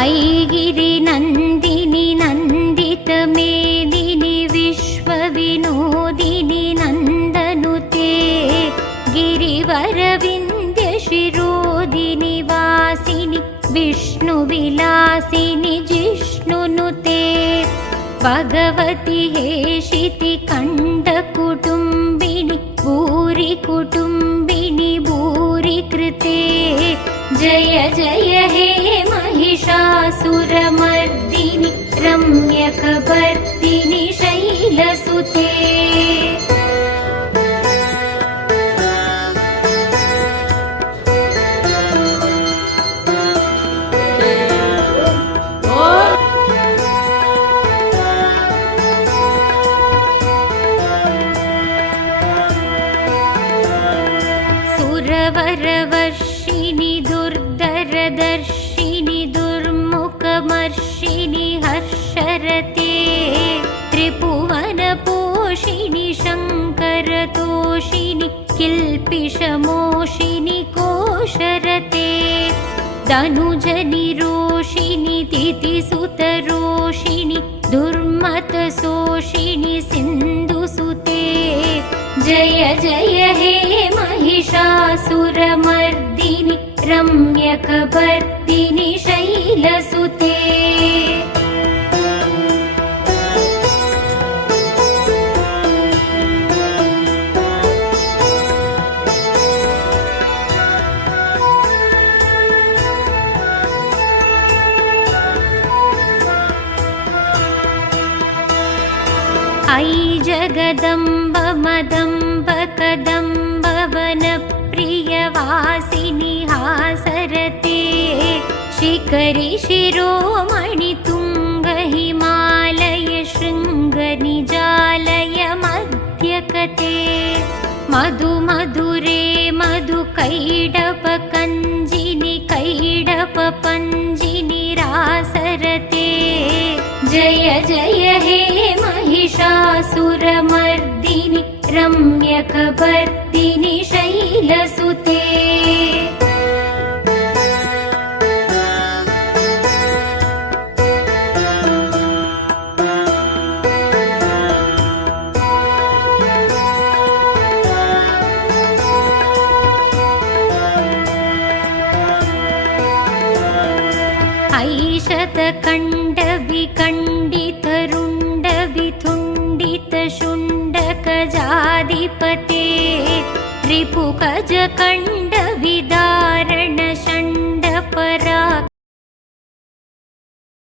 ऐगिरि नन्दिनि नन्दितमेदिनि विश्वविनोदिनि नन्दनुते गिरिवरविन्द्यशिरोदिनि वासिनि विष्णुविलासिनि जिष्णुनुते भगवति हेशिति कण्ठकुटुम्बिनि भूरि कुटुम्बिनि भूरि कृते जय जय हे महिषासुरमर्दिनि रम्यकपर्दिनि शैलसुते सुरवरवर्षिणि दुर्धरदर्शिनि दुर्मुखमर्षिणि हर्षरते त्रिभुवनपोषिणि शङ्करतोषिणि किल्पिषमोषिणि कोशरते धनुजनिरोषिणि तिथिसुतरोषिणि दुर्मतशोषिणि सिन्धुसुते जय जय हे महिषासुरमर्दिनि रम्यकपर्दिनि शैलसुते ऐ जगदम्ब मदम्ब कदम्ब वनप्रियवासिनि हासरते शिखरि शिरोमणि तुङ्ग हिमालय शृङ्गनिजालय मध्यकते मधु मधुरे मधु कैडप कञ्जिनि कैडप पञ्जिनि रासरते जय जय हे महिषासुरमर्दिनि रम्यकपर्दिनि शैलसुते ऐशतकण्डविखण्डितरुण्डविथुण्डितशुण्डकजाधिपते रिपुगजकण्डविखण्डितशूलपाणिनि